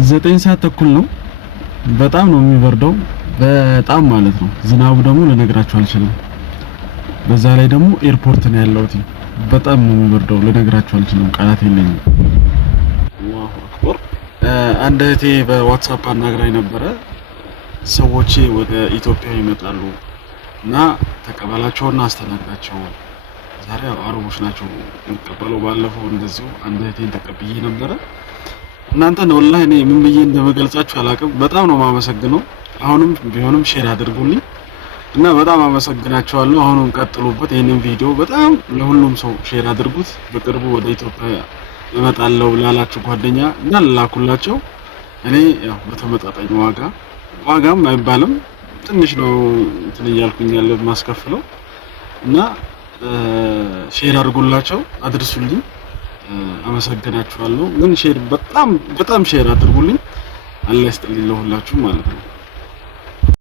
9 ሰዓት ተኩል ነው። በጣም ነው የሚበርደው፣ በጣም ማለት ነው። ዝናቡ ደግሞ ልነግራችሁ አልችልም። በዛ ላይ ደግሞ ኤርፖርት ነው ያለሁት። በጣም ነው የሚበርደው፣ ልነግራችሁ አልችልም፣ ቃላት የለኝም። አላሁ አክበር። አንድ እህቴ በዋትስአፕ አናግራኝ ነበረ። ሰዎቼ ወደ ኢትዮጵያ ይመጣሉ እና ተቀበላቸውና አስተናግዳቸው። ዛሬ አረቦች ናቸው የሚቀበለው። ባለፈው እንደዚሁ አንድ እህቴን ተቀብዬ ነበረ። እናንተን ወላሂ እኔ ምን ብዬ እንደምገልጻችሁ አላውቅም። በጣም ነው የማመሰግነው። አሁንም ቢሆንም ሼር አድርጉልኝ እና በጣም አመሰግናችኋለሁ። አሁንም ቀጥሉበት። ይሄንን ቪዲዮ በጣም ለሁሉም ሰው ሼር አድርጉት። በቅርቡ ወደ ኢትዮጵያ እመጣለሁ ላላችሁ ጓደኛ እና ላኩላቸው። እኔ ያው በተመጣጣኝ ዋጋም አይባልም ትንሽ ነው እንትን እያልኩኝ ያለው ማስከፍለው እና ሼር አድርጉላቸው፣ አድርሱልኝ። አመሰግናችኋለሁ። ግን ሼር በጣም ሼር አድርጉልኝ። አላህ ይስጥልኝ ለሁላችሁ ማለት ነው።